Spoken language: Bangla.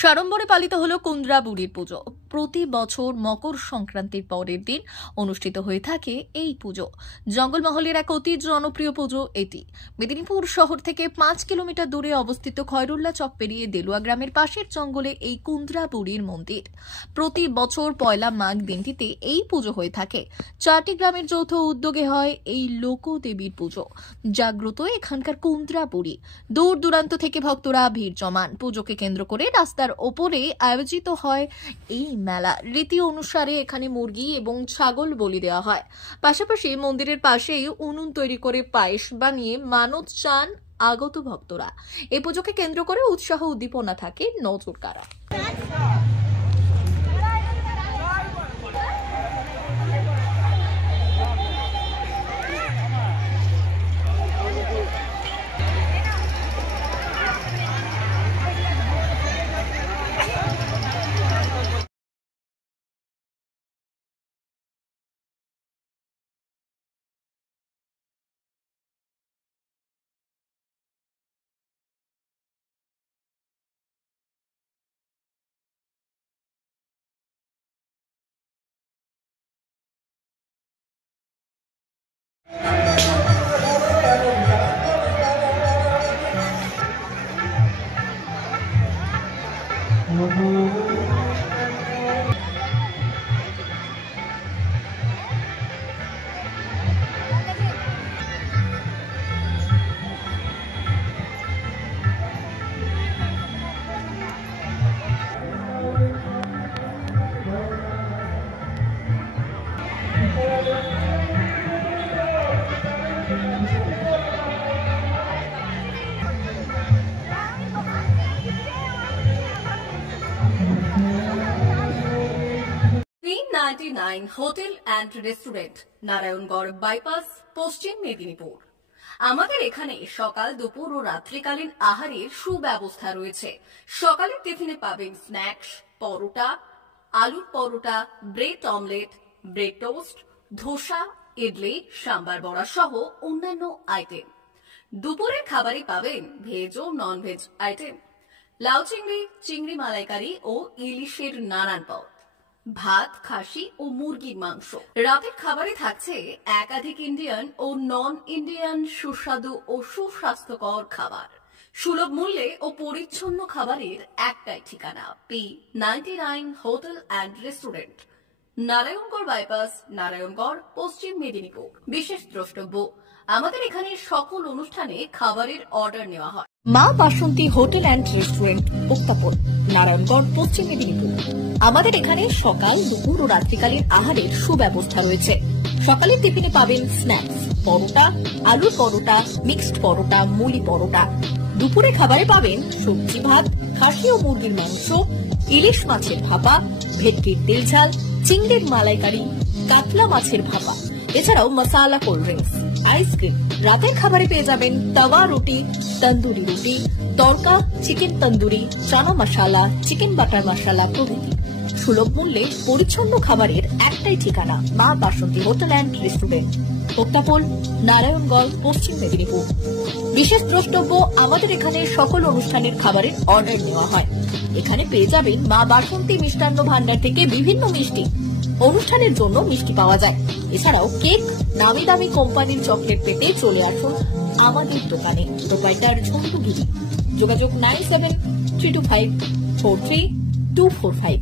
সাড়ম্বরে পালিত হলো কুন্দ্রা বুড়ির পুজো। প্রতি বছর মকর সংক্রান্তির পরের দিন অনুষ্ঠিত হয়ে থাকে এই পুজো। জঙ্গলমহলের এক অতি জনপ্রিয় পুজো এটি। মেদিনীপুর শহর থেকে 5 কিলোমিটার দূরে অবস্থিত খয়রুল্লা চক পেরিয়ে দেলুয়া গ্রামের পাশের জঙ্গলে এই কুন্দ্রা বুড়ির মন্দির। প্রতি বছর পয়লা মাঘ দিনটিতে এই পুজো হয়ে থাকে। 4টি গ্রামের যৌথ উদ্যোগে হয় এই লোকদেবীর পুজো। জাগ্রত এখানকার কুন্দ্রা বুড়ি। দূর দূরান্ত থেকে ভক্তরা ভিড় জমান। পুজোকে কেন্দ্র করে রাস্তার ওপরে আয়োজিত হয় এই মেলা। রীতি অনুসারে এখানে মুরগি এবং ছাগল বলি দেওয়া হয়। পাশাপাশি মন্দিরের পাশেই উনুন তৈরি করে পায়েস বানিয়ে মানত চান আগত ভক্তরা। এই পুজোকে কেন্দ্র করে উৎসাহ উদ্দীপনা থাকে নজর কাড়া। Hotel and restaurant, Narayangarh bypass, পশ্চিম মেদিনীপুর। আমাদের এখানে সকাল, দুপুর ও রাত্রিকালীন আহারের সুব্যবস্থা রয়েছে। সকালের টিফিনে পাবেন স্ন্যাক্স, পরোটা, আলুর paratha, bread omelette, bread toast, dosa, idli, sambar vada সহ অন্যান্য আইটেম। দুপুরের খাবারে পাবেন ভেজ ও নন ভেজ আইটেম, লাউ চিংড়ি, চিংড়ি মালাইকারি ও ইলিশের নানান পদ, ভাত, খাসি ও মুরগির মাংস। রাতের খাবারে থাকছে একাধিক ইন্ডিয়ান ও নন ইন্ডিয়ান সুস্বাদু ও সুস্বাস্থ্যকর খাবার। সুলভ মূল্যে ও পরিচ্ছন্ন খাবারের একটাই ঠিকানা, P99 hotel and restaurant, Narayangarh bypass, Narayangarh, পশ্চিম মেদিনীপুর। বিশেষ দ্রষ্টব্য, আমাদের এখানে সকল অনুষ্ঠানে খাবারের অর্ডার নেওয়া হয়। মা বাসন্তী হোটেল অ্যান্ড রেস্টুরেন্ট, উত্তাপন, নারায়ণগড়, পশ্চিম মেদিনীপুর। আমাদের এখানে সকাল, দুপুর ও রাত্রিকালীন আহারের সুব্যবস্থা রয়েছে। সকালের টিফিনে পাবেন স্ন্যাক্স, পরোটা, আলুর পরোটা, মিক্সড পরোটা, মুলি পরোটা। দুপুরে খাবারে পাবেন সবজি ভাত, খাসি ও মুরগির মাংস, ইলিশ মাছের ভাপা, ভেটকির তেল ঝাল, চিংড়ির মালাইকারি, কাতলা মাছের ভাপা, এছাড়াও মশালা কোল্ড ড্রিঙ্কস, আইসক্রিম। রাতের খাবারে পেয়ে যাবেন তাওয়া রুটি, তন্দুরি রুটি, তড়কা, চিকেন তন্দুরি, চানা মশালা, চিকেন বাটার মশালা প্রভৃতি। সুলভ মূল্যে পরিচ্ছন্ন খাবারের একটাই ঠিকানা, মা বাসন্তী হোটেল অ্যান্ড রেস্টুরেন্ট, উত্তাপন, নারায়ণগড়, পশ্চিম মেদিনীপুর। বিশেষ দ্রষ্টব্য, আমাদের এখানে সকল অনুষ্ঠানের খাবারের অর্ডার নেওয়া হয়। এখানে পেয়ে যাবেন মা বাসন্তী মিষ্টান্ন ভান্ডার থেকে বিভিন্ন মিষ্টি। অনুষ্ঠানের জন্য মিষ্টি পাওয়া যায়। এছাড়াও কেক, নামি দামি কোম্পানির চকলেট পেতে চলে আসুন আমাদের দোকানে। প্রোপাইটার ঝন্টু গিরি। যোগাযোগ 9732543245।